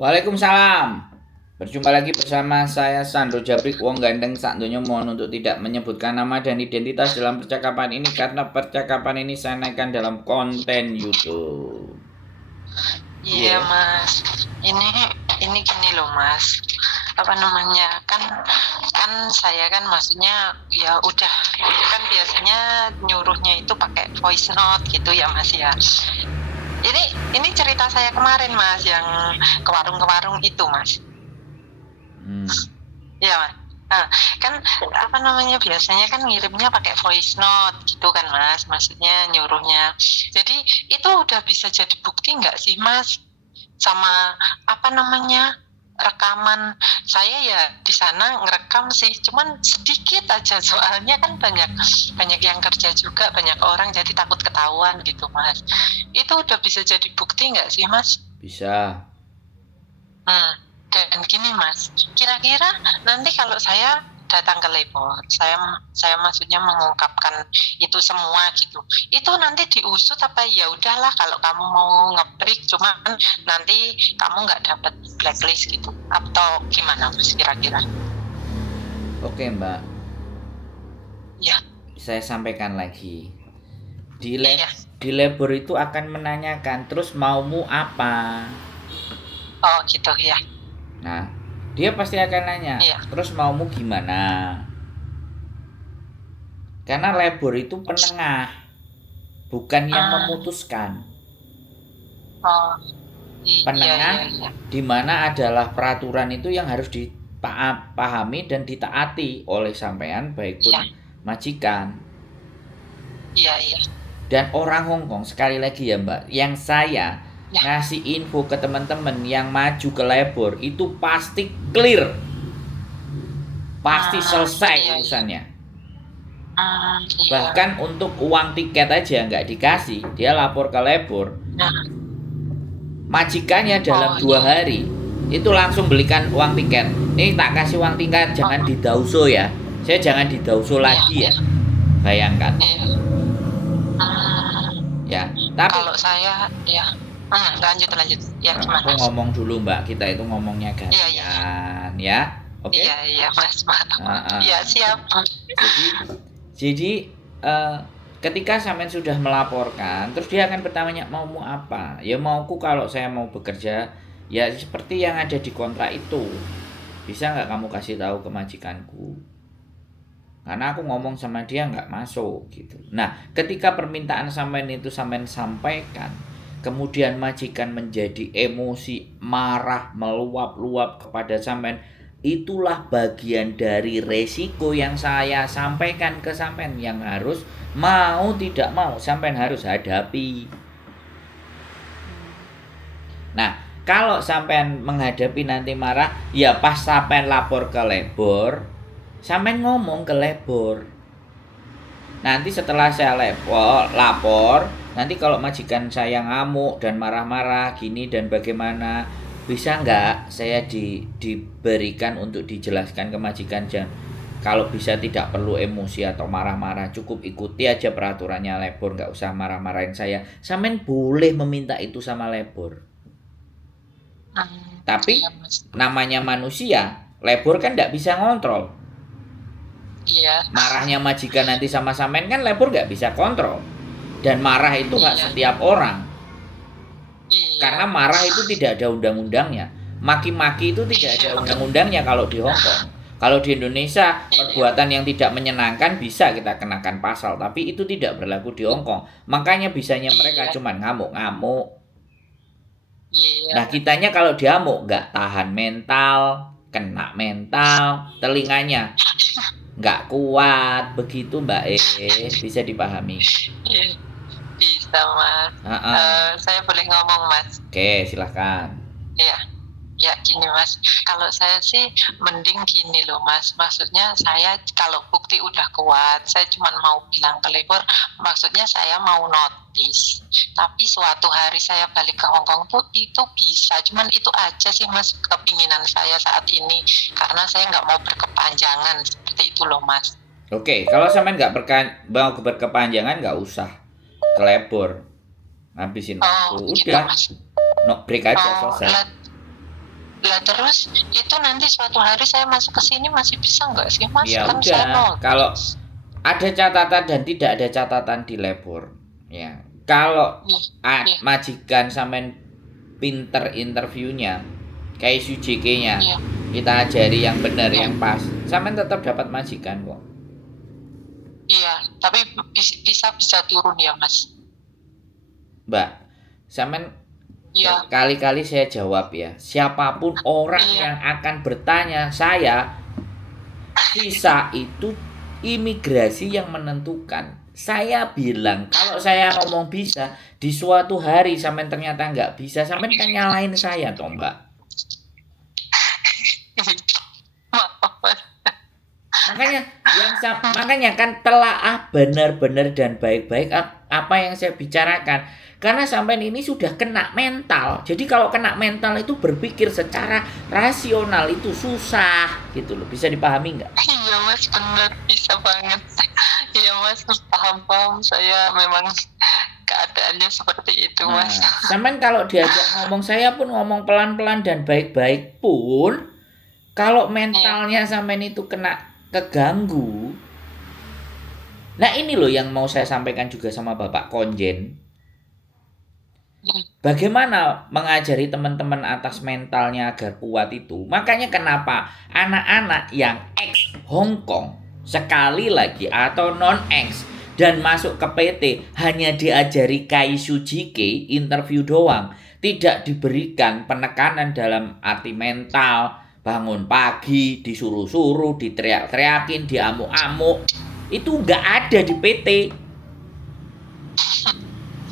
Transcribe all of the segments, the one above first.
Waalaikumsalam. Berjumpa lagi bersama saya Sandro Jabrik Wong Gandeng sak donya. Mohon untuk tidak menyebutkan nama dan identitas dalam percakapan ini karena percakapan ini saya naikkan dalam konten YouTube. Iya Iya. Mas, ini gini loh Mas, apa namanya kan kan saya kan maksudnya ya udah itu kan biasanya nyuruhnya itu pakai voice note gitu ya Mas ya. Ini cerita saya kemarin Mas yang ke warung itu Mas. Hmm. Iya Mas. Nah, kan apa namanya biasanya kan ngirimnya pakai voice note gitu kan Mas, maksudnya nyuruhnya. Jadi itu udah bisa jadi bukti nggak sih Mas? Sama apa namanya rekaman saya ya di sana ngerekam sih, cuman sedikit aja soalnya kan banyak banyak yang kerja juga banyak orang jadi takut ketahuan gitu Mas. Itu udah bisa jadi bukti nggak sih Mas? Bisa. Dan gini Mas, kira-kira nanti kalau saya datang ke labor, saya maksudnya mengungkapkan itu semua gitu. Itu nanti diusut apa ya udahlah kalau kamu mau nge-break cuma nanti kamu nggak dapat blacklist gitu atau gimana Mas kira-kira? Oke, Mbak. Ya, Saya sampaikan lagi. Di iya. di labor itu akan menanyakan terus maumu apa. Oh gitu ya. Nah, dia pasti akan nanya, Iya. terus maumu gimana? Karena labor itu penengah, bukan yang Hmm, memutuskan. oh iya Penengah iya iya. di mana adalah peraturan itu yang harus dipahami dan ditaati oleh sampean baik pun Iya majikan. iya iya. Dan orang Hongkong sekali lagi ya Mbak, yang saya Ya. ngasih info ke teman-teman yang maju ke labor itu pasti clear, pasti selesai Iya iya. urusannya. Iya. Bahkan untuk uang tiket aja nggak dikasih, dia lapor ke labor, Nah, majikannya dalam oh 2 hari itu langsung belikan uang tiket. Ini tak kasih uang tiket, jangan oh didauso ya. Saya jangan didauso iya lagi ya. iya. Bayangkan. Iya. Hmm, Ya, tapi kalau saya ya, lanjut lanjut. Ya aku gimana? ngomong dulu Mbak, kita itu ngomongnya Iya iya iya. gantian ya. Oke? Iya iya Mas, maaf. Nah, Iya siap. jadi jadi eh, ketika sampean sudah melaporkan, terus dia akan bertanya maumu apa? Ya mauku kalau saya mau bekerja ya seperti yang ada di kontrak itu. Bisa nggak kamu kasih tahu ke majikanku? Karena aku ngomong sama dia nggak masuk gitu. Nah, ketika permintaan sampean itu sampean sampaikan, kemudian majikan menjadi emosi, marah, meluap-luap kepada sampean, itulah bagian dari resiko yang saya sampaikan ke sampean yang harus mau tidak mau sampean harus hadapi. Nah, kalau sampean menghadapi nanti marah, ya pas sampean lapor ke labor, sampean ngomong ke labor. Nanti setelah saya lapor, nanti kalau majikan saya ngamuk dan marah-marah gini dan bagaimana, bisa nggak saya diberikan untuk dijelaskan ke majikan, jangan kalau bisa tidak perlu emosi atau marah-marah, cukup ikuti aja peraturannya labor, nggak usah marah-marahin saya. Sampean boleh meminta itu sama labor. Tapi Iya Mas. namanya manusia, labor kan nggak bisa ngontrol. Iya Marahnya majikan nanti sama sampean kan labor nggak bisa kontrol. Dan marah itu nggak iya setiap orang. iya Karena marah itu tidak ada undang-undangnya. Maki-maki itu tidak ada iya undang-undangnya kalau di Hong Kong. Kalau di Indonesia, iya perbuatan yang tidak menyenangkan bisa kita kenakan pasal, tapi itu tidak berlaku di Hong Kong. Makanya bisanya mereka iya cuma ngamuk-ngamuk. iya. Nah, kitanya kalau diamuk nggak tahan mental, kena mental, telinganya nggak kuat, begitu Mbak bisa dipahami. Iya, bisa Mas. Heeh. Saya boleh ngomong Mas? Oke, silahkan. Iya. Ya gini Mas, kalau saya sih mending gini loh Mas, maksudnya saya kalau bukti udah kuat, saya cuma mau bilang ke labor, maksudnya saya mau notis. Tapi suatu hari saya balik ke Hong Kong tuh itu bisa, cuman itu aja sih Mas kepinginan saya saat ini, karena saya nggak mau berkepanjangan seperti itu loh Mas. Oke, kalau sampean nggak mau berkepanjangan nggak usah ke labor, habisin waktu, Oh gitu udah, Mas. no break aja Oh, selesai. Lah terus itu nanti suatu hari saya masuk ke sini masih bisa nggak sih Mas? Ya Kan saya udah, kalau notice. ada catatan dan tidak ada catatan di labor, ya. Kalau Iya, iya, majikan sampean pinter interviewnya, kayak UJK-nya, iya, kita ajari yang benar, iya, yang pas, sampean tetap dapat majikan kok. iya. Tapi bisa turun ya Mas? Mbak, sampean Iya, berkali-kali saya jawab ya, siapapun orang iya. yang akan bertanya saya, visa itu imigrasi yang menentukan. Saya bilang kalau saya ngomong bisa, di suatu hari sampean ternyata nggak bisa, sampean kan nyalain saya toh mbak. Maaf Mas. Makanya kan telaah benar-benar dan baik-baik apa yang saya bicarakan. Karena sampean ini sudah kena mental. Jadi kalau kena mental itu berpikir secara rasional itu susah gitu loh. Bisa dipahami nggak? Iya Mas, benar bisa banget. Iya Mas, paham saya memang keadaannya seperti itu Nah, Mas. sampean kalau diajak ngomong saya pun ngomong pelan-pelan dan baik-baik pun kalau Iya, mentalnya sampean itu kena keganggu. Nah, ini loh yang mau saya sampaikan juga sama Bapak Konjen. iya, Bagaimana mengajari teman-teman atas mentalnya agar kuat itu? Makanya kenapa anak-anak yang ex Hong Kong sekali lagi atau non ex dan masuk ke PT hanya diajari Kaisu JK interview doang, tidak diberikan penekanan dalam arti mental, bangun pagi disuruh-suruh, diteriak-teriakin, diamuk-amuk, itu nggak ada di PT.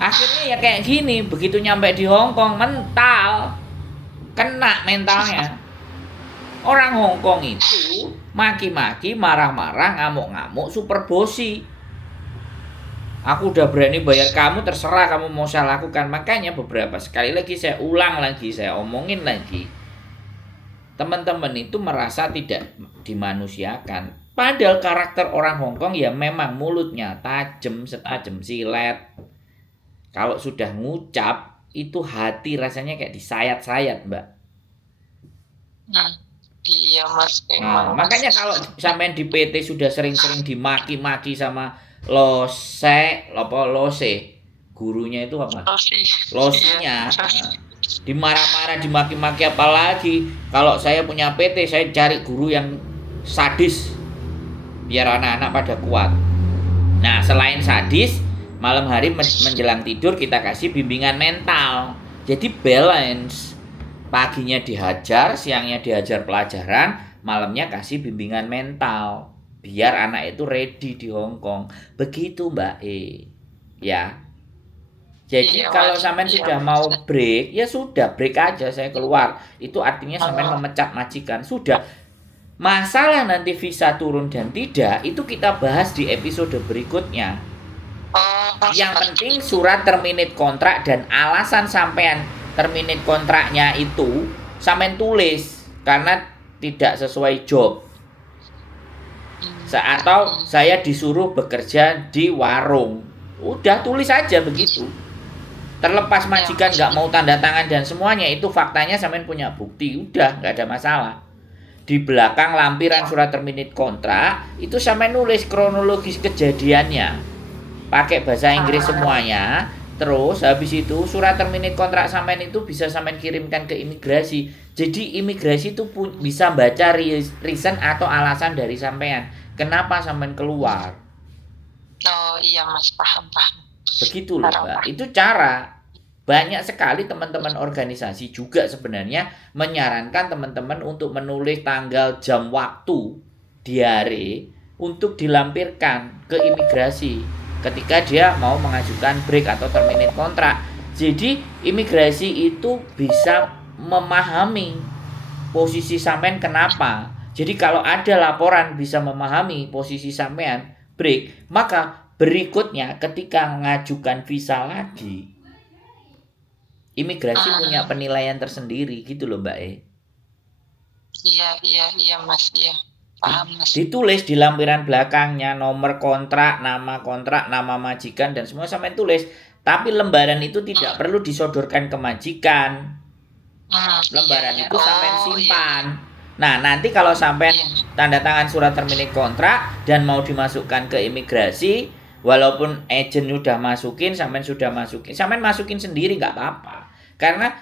Akhirnya ya kayak gini, begitu nyampe di Hong Kong mental, kena mentalnya. Orang Hong Kong itu maki-maki, marah-marah, ngamuk-ngamuk, super bosi. Aku udah berani bayar kamu, terserah kamu mau saya lakukan. Makanya beberapa sekali lagi saya ulang lagi, saya omongin lagi. Teman-teman itu merasa tidak dimanusiakan. Padahal karakter orang Hong Kong ya memang mulutnya tajam, setajam silet. Kalau sudah ngucap, itu hati rasanya kayak disayat-sayat, Mbak. iya Mas, Nah, memang Mas. makanya kalau sampean di PT sudah sering-sering dimaki-maki sama lose, gurunya itu apa? Losi, Losinya. iya. Nah, dimarah-marah, dimaki-maki apalagi. Kalau saya punya PT, saya cari guru yang sadis biar anak-anak pada kuat. Nah, selain sadis, malam hari menjelang tidur kita kasih bimbingan mental. Jadi balance. Paginya dihajar, siangnya dihajar pelajaran, malamnya kasih bimbingan mental. Biar anak itu ready di Hong Kong. Begitu Mbak E. Ya. Jadi Iya kalau Mas, sampean iya sudah Mas. mau break, ya sudah break aja saya keluar. Itu artinya sampean memecat majikan. Sudah. Masalah nanti visa turun dan tidak, itu kita bahas di episode berikutnya. Oh, Yang seperti penting itu. surat terminate kontrak dan alasan sampean terminate kontraknya itu sampean tulis karena tidak sesuai job. Atau saya disuruh bekerja di warung. Udah tulis aja begitu. Terlepas majikan nggak mau tanda tangan dan semuanya, itu faktanya sampean punya bukti. Udah nggak ada masalah. Di belakang lampiran surat terminate kontrak itu sampean nulis kronologis kejadiannya. Pakai bahasa Inggris semuanya. Terus habis itu surat terminate kontrak sampean itu bisa sampean kirimkan ke imigrasi. Jadi imigrasi itu bisa baca reason atau alasan dari sampean. Kenapa sampean keluar? Oh iya Mas, paham. Begitu loh Mbak. Itu cara. Banyak sekali teman-teman organisasi juga sebenarnya menyarankan teman-teman untuk menulis tanggal, jam, waktu, diare untuk dilampirkan ke imigrasi ketika dia mau mengajukan break atau terminate kontrak. Jadi imigrasi itu bisa memahami posisi sampean kenapa. Jadi kalau ada laporan bisa memahami posisi sampean break, maka berikutnya ketika mengajukan visa lagi, imigrasi punya penilaian tersendiri gitu loh Mbak E. Iya Mas, iya. Paham Mas. Ditulis di lampiran belakangnya nomor kontrak, nama majikan dan semua sampai tulis. Tapi lembaran itu tidak perlu disodorkan ke majikan. Lembaran iya. itu sampean Oh, iya. simpan. Nah, nanti kalau sampean Iya. tanda tangan surat terminate kontrak dan mau dimasukkan ke imigrasi, walaupun agent sudah masukin, sampean masukin sendiri nggak apa-apa. Karena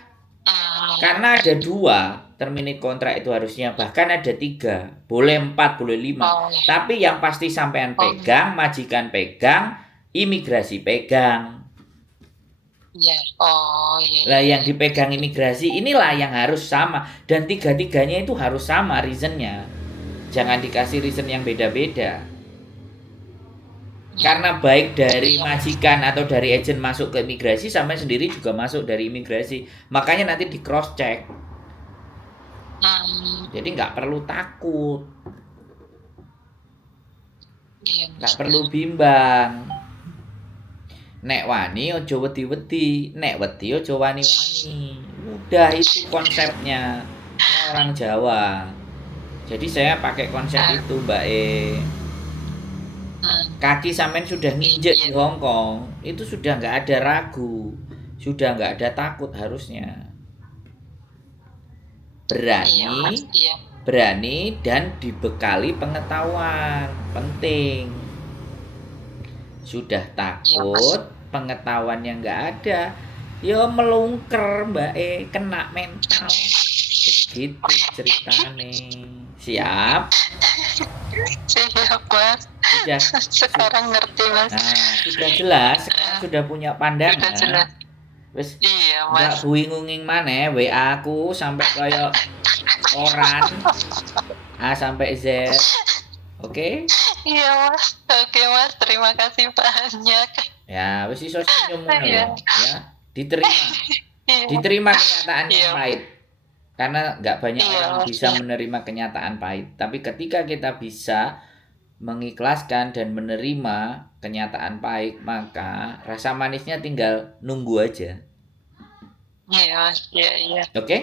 ada 2 terminate kontrak itu harusnya, bahkan ada 3, boleh 4, boleh 5. Oh, iya. Tapi yang pasti sampean Oh, pegang, majikan pegang, imigrasi pegang. iya. Oh, iya, Lah iya. yang dipegang imigrasi inilah yang harus sama, dan 3-tiganya itu harus sama reasonnya. Jangan dikasih reason yang beda-beda. Karena baik dari Iya, majikan atau dari agent masuk ke imigrasi, sampai sendiri juga masuk dari imigrasi. Makanya nanti di cross check. Jadi nggak perlu takut, iya, nggak perlu bimbang. Nek wani ojo wedi-wedi, nek wedi ojo wani-wani. Udah, itu konsepnya orang Jawa. Jadi saya pakai konsep itu, Mbak E. Kaki sampean sudah nginjek di Hong Kong, itu sudah nggak ada ragu, sudah nggak ada takut harusnya. Berani, iya. berani dan dibekali pengetahuan, penting. Sudah takut, pengetahuan yang nggak ada, yo melungker, Mbak E, kena mental. Begitu ceritane. Siap? Siap, Mas. Sudah. Sekarang ngerti, Mas. Nah, sudah jelas, sekarang sudah punya pandangan. Sudah jelas. Wes, Iya, nggak Mas. buing-ngunging mana WA aku sampai kayak orang A sampai Z. Oke? Iya, Mas. Oke, Mas. Terima kasih banyak. Ya, wes iso senyum ngono Iya. loh, ya. Diterima. Iya. Diterima kenyataan yang Iya. pahit. Karena nggak banyak Iya, orang Mas. bisa menerima kenyataan pahit. Tapi ketika kita bisa mengikhlaskan dan menerima kenyataan pahit, maka rasa manisnya tinggal nunggu aja. Iya, Mas. Iya, iya. Oke?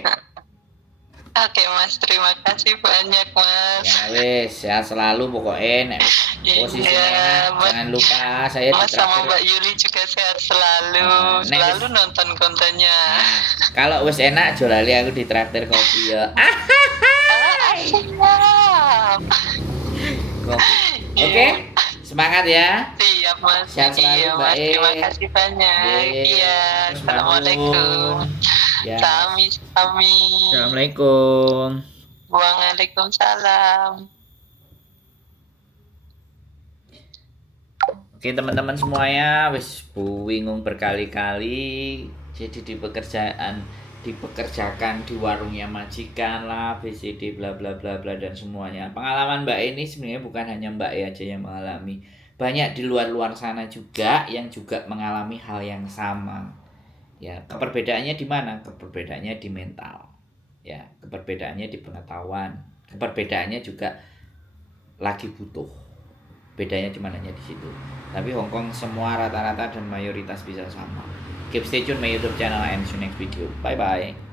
Oke, Mas. Terima kasih banyak, Mas. Ya wes, sehat selalu pokoknya. Nek posisinya enak, Mas. jangan lupa saya Mas sama ditraktir. Mbak Yuli juga sehat selalu. Nah, Selalu nonton kontennya. Nah, kalau wes enak jolali aku ditraktir kopi ya. Siap. Kopi. Oke? Semangat ya. Siap, Mas. Sehat selalu, Iya, Mbak Mas. E. Terima kasih banyak. Iya. Assalamualaikum. Ya. Sami. Assalamualaikum. Waalaikumsalam. Oke teman-teman semuanya, wis bingung berkali-kali. Jadi dipekerjakan di warungnya majikan lah, BCD bla bla bla bla dan semuanya. Pengalaman Mbak ini sebenarnya bukan hanya Mbak E aja yang mengalami. Banyak di luar sana juga yang juga mengalami hal yang sama. Ya, keperbedaannya di mana? Keperbedaannya di mental. Ya, keperbedaannya di pengetahuan. Keperbedaannya juga lagi butuh. Bedanya cuma hanya di situ. Tapi Hongkong semua rata-rata dan mayoritas bisa sama. Keep stay tune my YouTube channel and see you next video. Bye bye.